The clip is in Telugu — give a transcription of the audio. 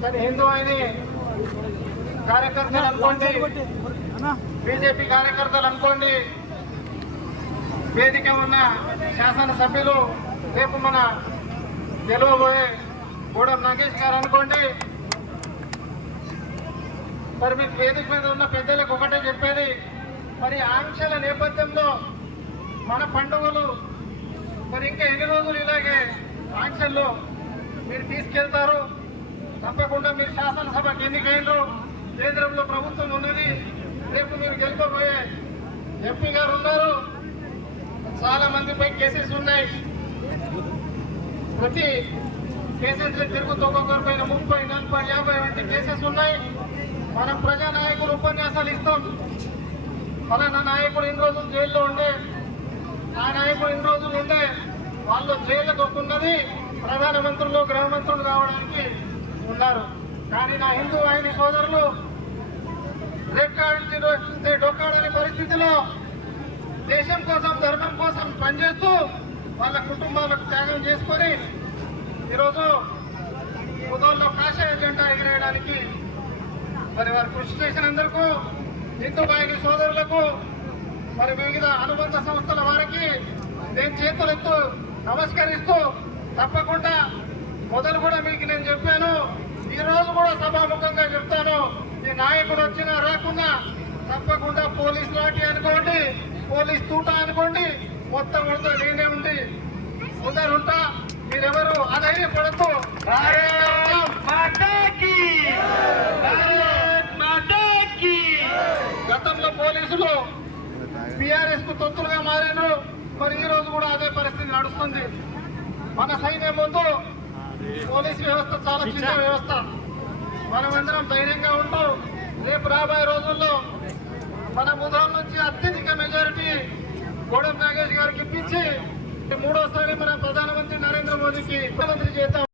కానీ హిందూ అని కార్యకర్తలు అనుకోండి బీజేపీ కార్యకర్తలు అనుకోండి వేదిక ఉన్న శాసనసభ్యులు రేపు మన గెలవబోయే గూడెం నాగేష్ గారు అనుకోండి మరి మీకు వేదిక మీద ఉన్న పెద్దలకు ఒకటే చెప్పేది మరి ఆంక్షల నేపథ్యంలో మన పండుగలు మరి ఇంకా ఎన్ని రోజులు ఇలాగే ఆంక్షల్లో మీరు తీసుకెళ్తారు. తప్పకుండా మీరు శాసనసభకి ఎన్నికైనరు. కేంద్రంలో ప్రభుత్వం ఉన్నది. రేపు మీరు గెలుపబోయే ఎంపీ గారు ఉన్నారు. చాలా మందిపై కేసెస్ ఉన్నాయి. ప్రతి కేసెస్ తిరుగుతూ ఒక్కొక్కరి పైన ముప్పై నలభై యాభై వంటి కేసెస్ ఉన్నాయి. మనం ప్రజా నాయకులు ఉపన్యాసాలు ఇస్తాం. ఫలానా నాయకుడు ఇన్ని రోజులు జైల్లో ఉండే? ఆ నాయకుడు ఇన్ని రోజులు ఉండే? వాళ్ళు జైలుకు ఉన్నది ప్రధానమంత్రులు గృహమంత్రులు కావడానికి ఉన్నారు. కానీ నా హిందూ ఆయన సోదరులు రెక్కాడితే డొక్కాడని పరిస్థితిలో దేశం కోసం ధర్మం కోసం పనిచేస్తూ వాళ్ళ కుటుంబాలకు త్యాగం చేసుకొని ఈరోజు ఉదయంలో కాషాయ జెండా ఎగిరేయడానికి మరి వారు కృషి చేసినందుకు హిందూ బాయిని సోదరులకు మరి వివిధ అనుబంధ సంస్థల వారికి నేను చేతులెత్తు నమస్కరిస్తూ తప్పకుండా మొదలు కూడా మీకు నేను చెప్పాను. ఈరోజు కూడా సభాముఖంగా చెప్తాను. ఈ నాయకుడు వచ్చినా రాకున్నా తప్పకుండా పోలీస్ లాఠీ అనుకోండి పోలీస్ తూట అనుకోండి మొత్తం అంతా నేనే ఉండి ముందరుంటా. మీరెవరు అధైర్యపడద్దు మాతాకి గతంలో పోలీసులు బీఆర్ఎస్కు తొత్తులుగా మారారు. మరి ఈ రోజు కూడా అదే పరిస్థితి నడుస్తుంది. మన సైన్యం ముందు పోలీస్ వ్యవస్థ చాలా చిన్న వ్యవస్థ. మనమందరం ధైర్యంగా ఉంటూ. రేపు రాబోయే రోజుల్లో మన ముదోల్ నుంచి అత్యధిక మెజారిటీ గోడెం నాగేష్ గారికి ఇప్పించి మూడోసారి మన ప్రధానమంత్రి నరేంద్ర మోదీకి ముఖ్యమంత్రి చేద్దాం.